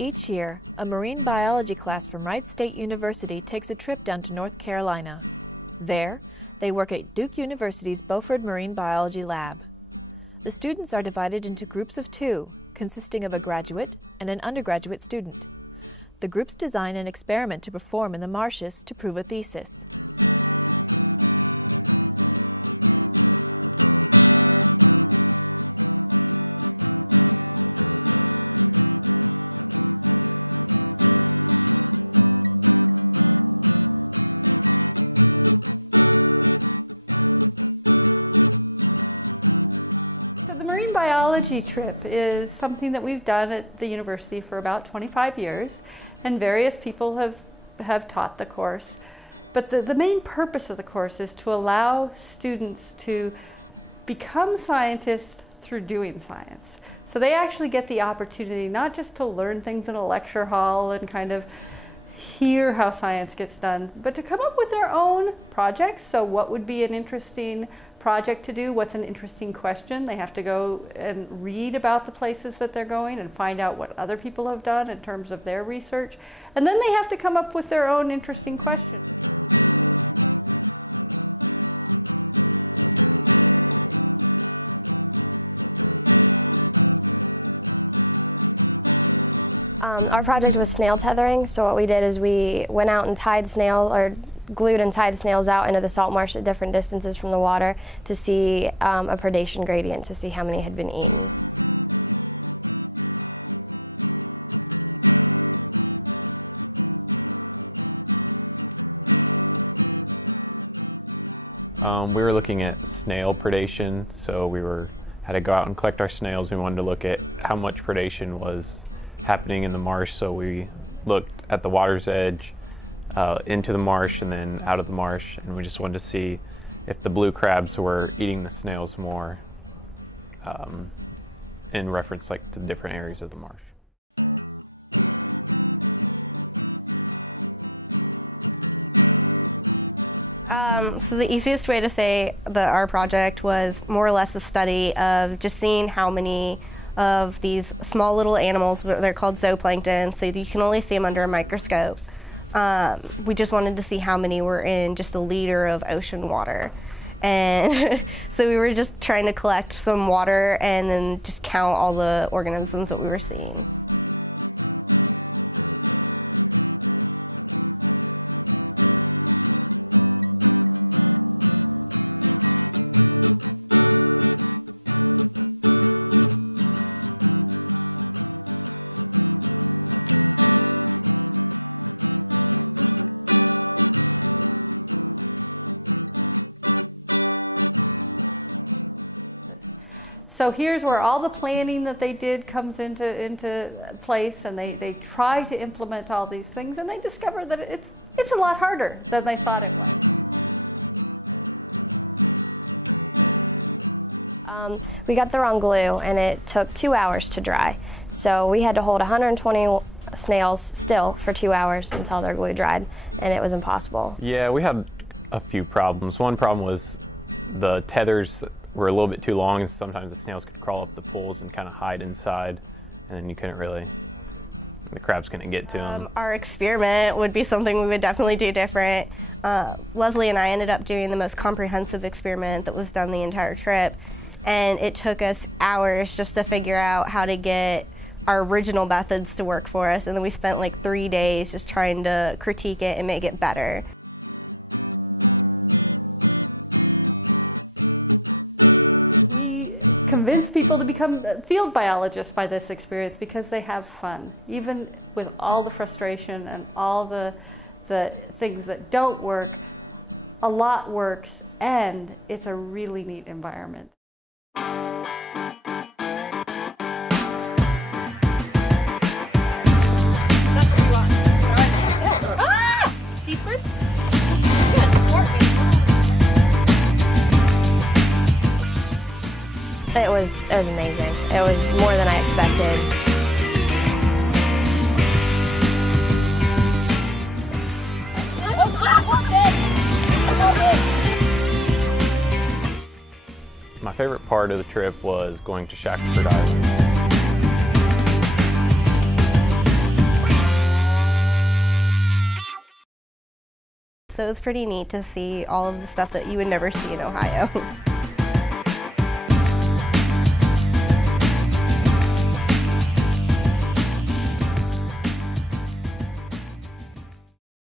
Each year, a marine biology class from Wright State University takes a trip down to North Carolina. There, they work at Duke University's Beaufort Marine Biology Lab. The students are divided into groups of 2, consisting of a graduate and an undergraduate student. The groups design an experiment to perform in the marshes to prove a thesis. So the marine biology trip is something that we've done at the university for about 25 years, and various people have taught the course. But the main purpose of the course is to allow students to become scientists through doing science. So they actually get the opportunity not just to learn things in a lecture hall and kind of hear how science gets done, but to come up with their own projects. So what would be an interesting project to do? What's an interesting question? They have to go and read about the places that they're going and find out what other people have done in terms of their research. And then they have to come up with their own interesting questions. Our project was snail tethering, so what we did is we went out and glued and tied snails out into the salt marsh at different distances from the water to see a predation gradient, to see how many had been eaten. We were looking at snail predation, so had to go out and collect our snails. We wanted to look at how much predation was happening in the marsh, so we looked at the water's edge, into the marsh, and then out of the marsh, and we just wanted to see if the blue crabs were eating the snails more, in reference to different areas of the marsh. So the easiest way to say that our project was more or less a study of just seeing how many of these small little animals, they're called zooplankton, so you can only see them under a microscope. We just wanted to see how many were in just a liter of ocean water. And so we were just trying to collect some water and then just count all the organisms that we were seeing. So here's where all the planning that they did comes into place, and they try to implement all these things, and they discover that it's a lot harder than they thought it was. We got the wrong glue, and it took 2 hours to dry. So we had to hold 120 snails still for 2 hours until their glue dried, and it was impossible. Yeah, we had a few problems. One problem was the tethers were a little bit too long, and sometimes the snails could crawl up the poles and kind of hide inside, and then the crabs couldn't get to them. Our experiment would be something we would definitely do different. Leslie and I ended up doing the most comprehensive experiment that was done the entire trip, and it took us hours just to figure out how to get our original methods to work for us, and then we spent like 3 days just trying to critique it and make it better. We convince people to become field biologists by this experience because they have fun. Even with all the frustration and all the things that don't work, a lot works, and it's a really neat environment. It was amazing. It was more than I expected. My favorite part of the trip was going to Shackelford Island. so it was pretty neat to see all of the stuff that you would never see in Ohio.